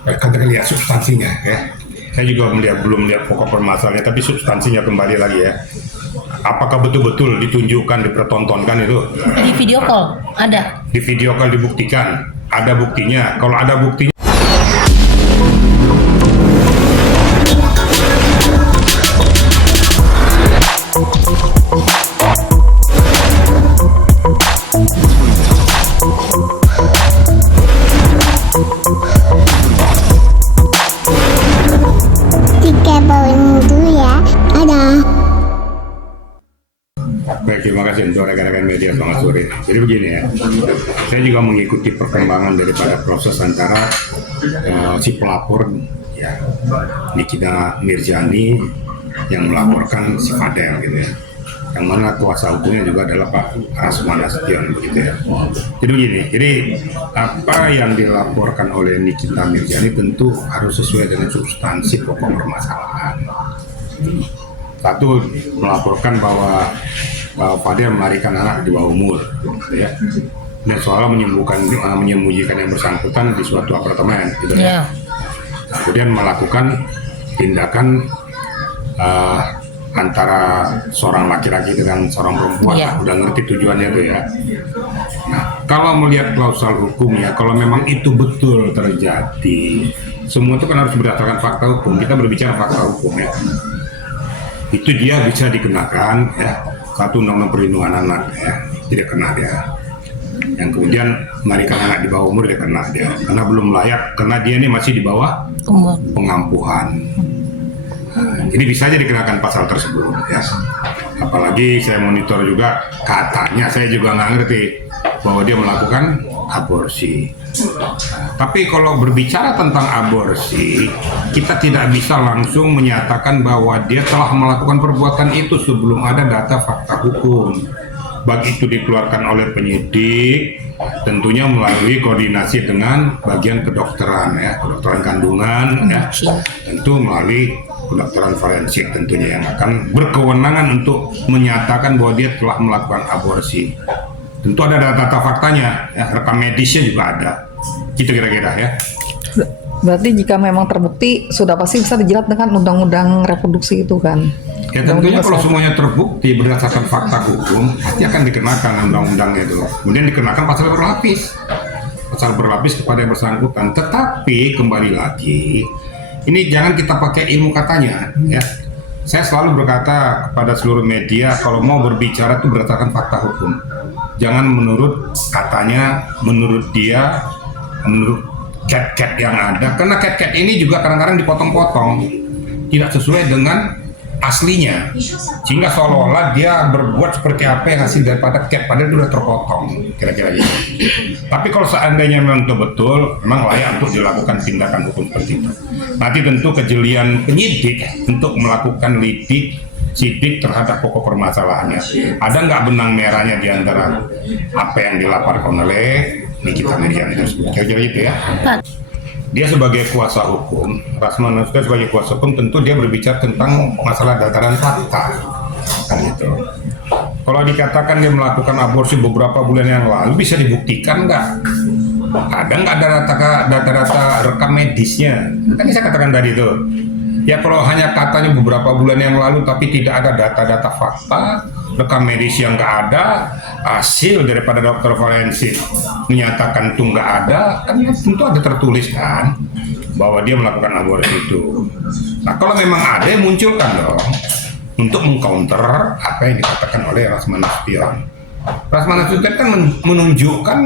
Kan kita lihat substansinya ya. Saya juga belum melihat pokok permasalahannya, tapi substansinya kembali lagi ya. Apakah betul-betul ditunjukkan, dipertontonkan itu? Di video call ada. Di video call dibuktikan, ada buktinya. Kalau ada buktinya. Baik, terima kasih untuk rekan-rekan media, selamat sore. Jadi begini ya, saya juga mengikuti perkembangan daripada proses antara si pelapor ya, Nikita Mirzani yang melaporkan si Fadel gitu ya, yang mana kuasa hukumnya juga adalah Pak Asman Nasution begitu ya. Jadi begini, jadi apa yang dilaporkan oleh Nikita Mirzani tentu harus sesuai dengan substansi pokok permasalahan. Satu, melaporkan bahwa Fadel melarikan anak di bawah umur, ya, dan soal menyembunyikan yang bersangkutan di suatu apartemen, gitu ya. Kemudian melakukan tindakan antara seorang laki-laki dengan seorang perempuan, udah ngerti tujuannya itu ya. Nah, kalau melihat klausul hukumnya, kalau memang itu betul terjadi, semua itu kan harus berdasarkan fakta hukum. Kita berbicara fakta hukum ya. Itu dia bisa dikenakan ya, satu undang-undang perlindungan anak ya, tidak kena dia. Yang kemudian melarikan anak di bawah umur dia kena dia, karena belum layak, karena dia ini masih di bawah pengampuhan. Nah, jadi bisa aja dikenakan pasal tersebut ya. Apalagi saya monitor juga, katanya saya juga nggak ngerti bahwa dia melakukan aborsi. Tapi kalau berbicara tentang aborsi, kita tidak bisa langsung menyatakan bahwa dia telah melakukan perbuatan itu sebelum ada data fakta hukum. Baik itu dikeluarkan oleh penyidik, tentunya melalui koordinasi dengan bagian kedokteran ya, kedokteran kandungan ya, tentu melalui kedokteran forensik tentunya yang akan berkewenangan untuk menyatakan bahwa dia telah melakukan aborsi. Tentu ada data faktanya, ya, rekam medisnya juga ada. Gitu kira-kira ya. Berarti jika memang terbukti, sudah pasti bisa dijerat dengan undang-undang reproduksi itu kan? Ya tentunya kalau semuanya terbukti berdasarkan fakta hukum, pasti akan dikenakan undang-undangnya itu. Kemudian dikenakan pasal berlapis. Pasal berlapis kepada yang bersangkutan. Tetapi kembali lagi, ini jangan kita pakai ilmu katanya ya. Saya selalu berkata kepada seluruh media, kalau mau berbicara itu berdasarkan fakta hukum. Jangan menurut katanya, menurut dia, menurut cat-cat yang ada. Karena cat-cat ini juga kadang-kadang dipotong-potong, tidak sesuai dengan aslinya. Sehingga seolah-olah dia berbuat seperti apa yang hasil daripada cat, padahal dia sudah terpotong, kira-kira gitu. Tapi kalau seandainya memang betul, memang layak untuk dilakukan tindakan hukum seperti itu. Nanti tentu kejelian penyidik untuk melakukan sidik terhadap pokok permasalahannya. Ada nggak benang merahnya di antara apa yang dilaporkan oleh Nikita Mirzani tersebut? Kira-kira gitu ya. Dia sebagai kuasa hukum, Rasman Nasution sebagai kuasa hukum, tentu dia berbicara tentang masalah dataran fakta, kan gitu. Kalau dikatakan dia melakukan aborsi beberapa bulan yang lalu, bisa dibuktikan nggak? Ada nggak ada data-data rekam medisnya? Kan saya katakan tadi itu. Ya kalau hanya katanya beberapa bulan yang lalu tapi tidak ada data-data fakta, rekam medis yang nggak ada, hasil daripada dokter forensik menyatakan itu nggak ada, kan tentu ada tertulis kan bahwa dia melakukan aborsi itu. Nah kalau memang ada, munculkan dong untuk mengcounter apa yang dikatakan oleh Rasman Nasution. Rasman Nasution kan menunjukkan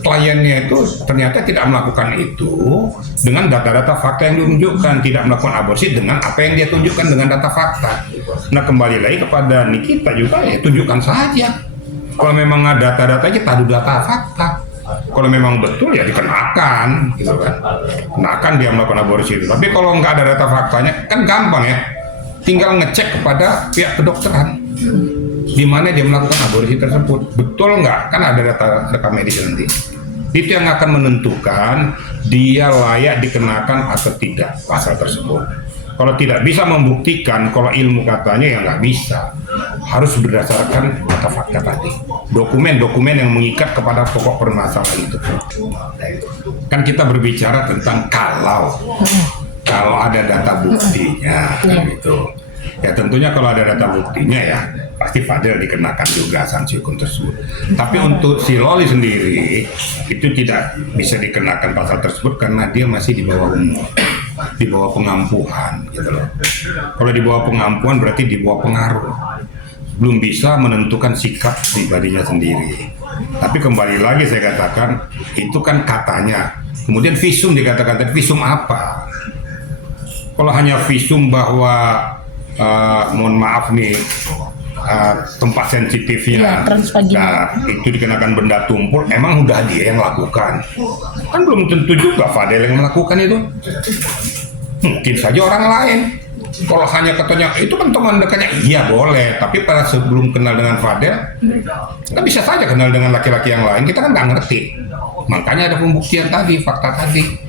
kliennya itu ternyata tidak melakukan itu dengan data-data fakta yang ditunjukkan, tidak melakukan aborsi dengan apa yang dia tunjukkan dengan data fakta. Nah kembali lagi kepada Nikita juga, ya tunjukkan saja. Kalau memang ada data-datanya, tadu data fakta. Kalau memang betul ya dikenakan, gitu kan. Kenakan dia melakukan aborsi itu. Tapi kalau nggak ada data faktanya, kan gampang ya. Tinggal ngecek kepada pihak kedokteran di mana dia melakukan aborsi tersebut, betul nggak? Kan ada data rekam medis nanti. Itu yang akan menentukan dia layak dikenakan atau tidak pasal tersebut. Kalau tidak bisa membuktikan, kalau ilmu katanya ya nggak bisa. Harus berdasarkan fakta-fakta tadi. Dokumen-dokumen yang mengikat kepada pokok permasalahan itu. Nah, itu. Kan kita berbicara tentang kalau ada data buktinya, gitu. Ya tentunya kalau ada data buktinya ya pasti Fadil dikenakan juga sanksi hukum tersebut. Tapi untuk si Loli sendiri itu tidak bisa dikenakan pasal tersebut karena dia masih di bawah umur, di bawah pengampuan, gitu loh. Kalau di bawah pengampuan berarti di bawah pengaruh, belum bisa menentukan sikap pribadinya sendiri. Tapi kembali lagi saya katakan itu kan katanya. Kemudian visum dikatakan, visum apa? Kalau hanya visum bahwa mohon maaf nih tempat sensitifnya, itu dikenakan benda tumpul, emang udah dia yang lakukan? Kan belum tentu juga Fadil yang melakukan itu. Mungkin saja orang lain. Kalau hanya katanya itu kan teman dekatnya, iya boleh. Tapi pada sebelum kenal dengan Fadil, kita bisa saja kenal dengan laki-laki yang lain. Kita kan nggak ngerti. Makanya ada pembuktian tadi, fakta tadi.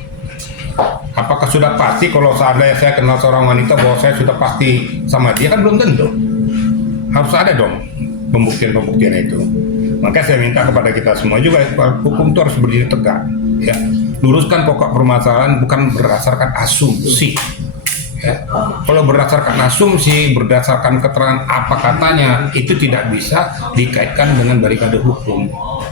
Apakah sudah pasti kalau seandainya saya kenal seorang wanita bahwa saya sudah pasti sama dia, kan belum tentu. Harus ada dong pembuktian-pembuktian itu. Makanya saya minta kepada kita semua juga, hukum itu harus berdiri tegak. Ya. Luruskan pokok permasalahan bukan berdasarkan asumsi. Ya. Kalau berdasarkan asumsi, berdasarkan keterangan apa katanya, itu tidak bisa dikaitkan dengan barikade hukum.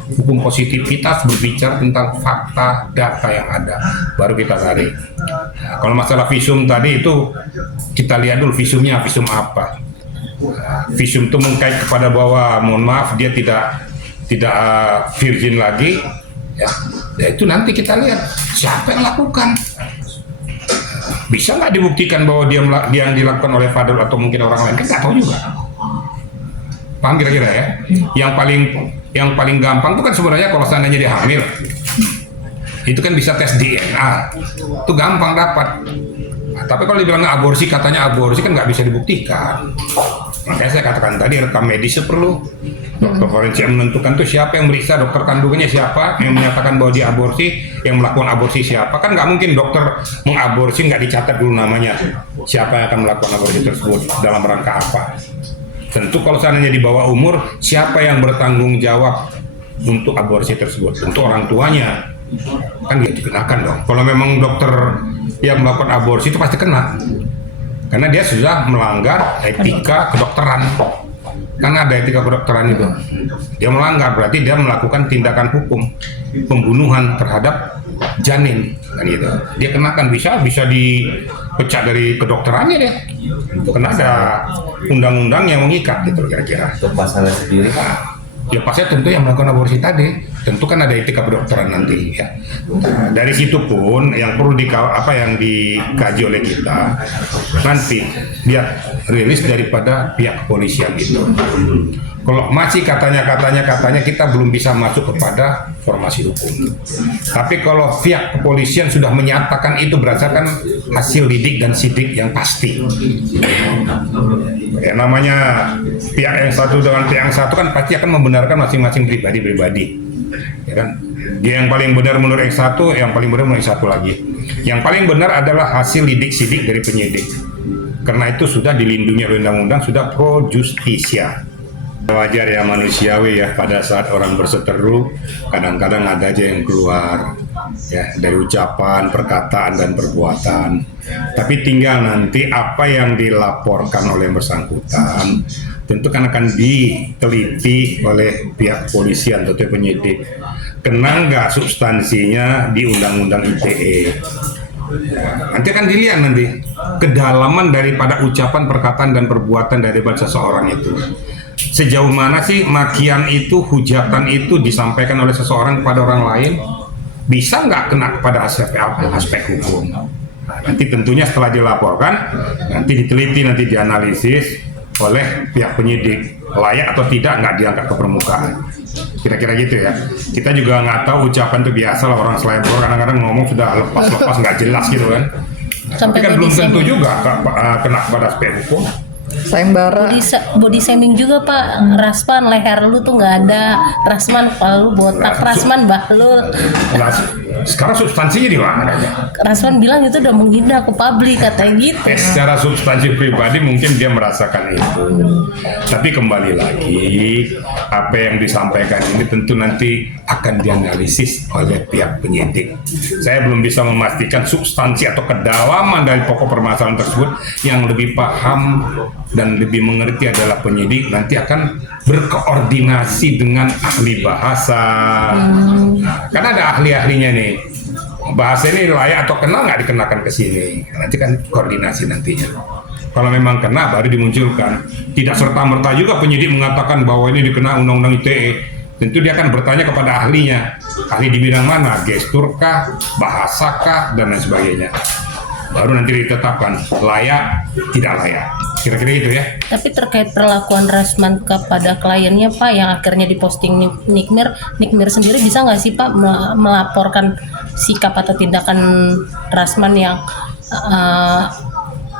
Hukum positivitas berbicara tentang fakta, data yang ada, baru kita tarik. Nah, kalau masalah visum tadi itu kita lihat dulu visumnya, visum apa. Visum itu mengkait kepada bahwa mohon maaf dia tidak virgin lagi, ya itu nanti kita lihat siapa yang lakukan. Bisa nggak dibuktikan bahwa dia yang dilakukan oleh Fadil atau mungkin orang lain, kan nggak tahu juga. Paham kira-kira ya? Yang paling gampang itu kan sebenarnya kalau seandainya dia hamil, itu kan bisa tes DNA, itu gampang dapat. Nah, tapi kalau dibilang aborsi, katanya aborsi kan nggak bisa dibuktikan. Makanya saya katakan tadi rekam medis perlu. Dokter forensik yang menentukan tuh siapa yang meriksa, dokter kandungannya siapa, yang menyatakan bahwa dia aborsi, yang melakukan aborsi siapa. Kan nggak mungkin dokter mengaborsi nggak dicatat dulu namanya, siapa yang akan melakukan aborsi tersebut, dalam rangka apa. Tentu kalau seandainya di bawah umur, siapa yang bertanggung jawab untuk aborsi tersebut? Tentu orang tuanya. Kan dia dikenakan dong. Kalau memang dokter yang melakukan aborsi itu pasti kena. Karena dia sudah melanggar etika kedokteran. Karena ada etika kedokteran itu. Dia melanggar, berarti dia melakukan tindakan hukum pembunuhan terhadap janin, kan gitu. Dia kenakan, bisa dipecat dari kedokterannya deh. Karena ada undang-undang yang mengikat gitu kira-kira. Untuk masalah sendiri Ya pasnya tentu yang melakukan aborsi tadi, tentu kan ada etika kedokteran nanti ya. Nah, dari situ pun yang perlu yang dikaji oleh kita nanti lihat rilis daripada pihak kepolisian itu. Kalau masih katanya kita belum bisa masuk kepada formasi hukum. Tapi kalau pihak kepolisian sudah menyatakan itu berdasarkan hasil lidik dan sidik yang pasti. Ya, namanya pihak yang satu dengan pihak yang satu kan pasti akan membenarkan masing-masing pribadi, ya kan? Dia yang paling benar menurut yang satu, yang paling benar menurut yang satu lagi. Yang paling benar adalah hasil lidik sidik dari penyidik. Karena itu sudah dilindungi oleh undang-undang, sudah pro justisia. Wajar ya, manusiawi ya, pada saat orang berseteru kadang-kadang ada aja yang keluar ya dari ucapan, perkataan dan perbuatan. Tapi tinggal nanti apa yang dilaporkan oleh yang bersangkutan tentu kan akan diteliti oleh pihak kepolisian atau penyidik. Kena nggak substansinya di Undang-Undang ITE. Nanti akan dilihat nanti kedalaman daripada ucapan, perkataan dan perbuatan dari seseorang itu. Sejauh mana sih makian itu, hujatan itu disampaikan oleh seseorang kepada orang lain, bisa nggak kena kepada aspek hukum. Nah, nanti tentunya setelah dilaporkan, nanti diteliti, nanti dianalisis oleh pihak penyidik, layak atau tidak nggak diangkat ke permukaan. Kira-kira gitu ya. Kita juga nggak tahu, ucapan itu biasa lah, orang selebor kadang-kadang ngomong sudah lepas-lepas nggak jelas gitu kan. Tapi kan belum tentu juga kena kepada aspek hukum. Sayembara. Body shaming juga Pak. Rasman leher lu tuh nggak ada, Rasman kepala lu botak, Rasman bahlul. Sekarang substansinya di mana? Rasman bilang itu udah menghina ke publik katanya gitu. Secara substansi pribadi mungkin dia merasakan itu. Tapi kembali lagi, apa yang disampaikan ini tentu nanti akan dianalisis oleh pihak penyidik. Saya belum bisa memastikan substansi atau kedalaman dari pokok permasalahan tersebut. Yang lebih paham dan lebih mengerti adalah penyidik, nanti akan berkoordinasi dengan ahli bahasa. Karena ada ahli-ahlinya nih. Bahasa ini layak atau kena nggak dikenakan ke sini. Nanti kan koordinasi nantinya. Kalau memang kena baru dimunculkan. Tidak serta-merta juga penyidik mengatakan bahwa ini dikena undang-undang ITE. Tentu dia akan bertanya kepada ahlinya. Ahli di bidang mana? Gestur kah? Bahasa kah? Dan lain sebagainya. Baru nanti ditetapkan layak, tidak layak. Kira-kira gitu ya. Tapi terkait perlakuan Rasman kepada kliennya Pak yang akhirnya diposting Nikmir sendiri bisa nggak sih Pak melaporkan sikap atau tindakan Rasman yang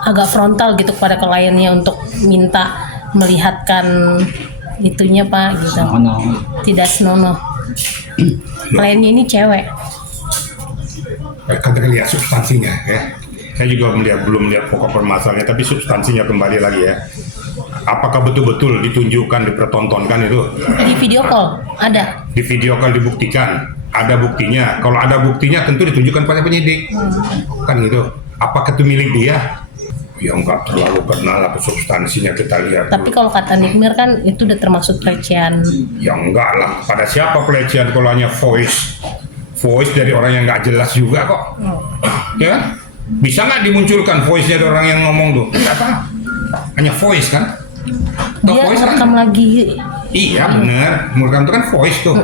agak frontal gitu kepada kliennya untuk minta melihatkan itunya Pak gitu. Tidak senonoh. Kliennya ini cewek. Kita lihat substansinya ya. Saya juga belum melihat pokok permasalahannya, tapi substansinya kembali lagi ya. Apakah betul-betul ditunjukkan, dipertontonkan itu? Di video call ada. Di video call dibuktikan, ada buktinya. Kalau ada buktinya tentu ditunjukkan pada penyidik. Kan gitu. Apakah itu milik dia? Ya enggak terlalu kenal apa substansinya, kita lihat. Tapi kalau kata Nikmir kan itu udah termasuk pelecehan. Ya enggak lah. Pada siapa pelecehan kalau hanya voice dari orang yang nggak jelas juga kok. Ya, bisa nggak dimunculkan voice dari orang yang ngomong tuh? Nggak apa, hanya voice kan? Dia Voice rekam kan? lagi. Iya bener, merekam itu kan voice tuh.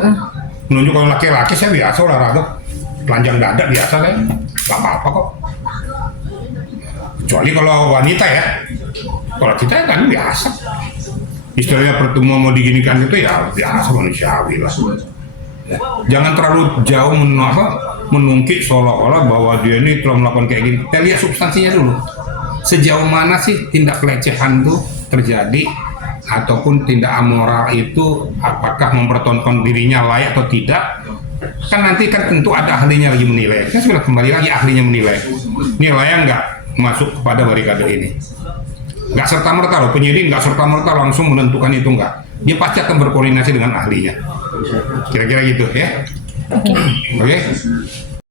Menunjuk kalau laki-laki saya biasa olahraga, telanjang dada biasa kan, nggak apa-apa kok. Kecuali kalau wanita ya, kalau kita kan biasa. Istilahnya pertemuan mau diginikan itu ya biasa manusiawi lah. Ya. Jangan terlalu jauh menungkik seolah-olah bahwa dia ini telah melakukan kayak gini. Kita lihat substansinya dulu. Sejauh mana sih tindak pelecehan itu terjadi ataupun tindak amoral itu, apakah mempertontonkan dirinya layak atau tidak? Kan nanti kan tentu ada ahlinya lagi menilai. Kan sudah kembali lagi ahlinya menilai. Ini layak nggak masuk kepada barikade ini? Nggak serta-merta loh, penyidik nggak serta-merta langsung menentukan itu nggak. Dia pasti akan berkoordinasi dengan ahlinya. Kira-kira gitu ya. Oke.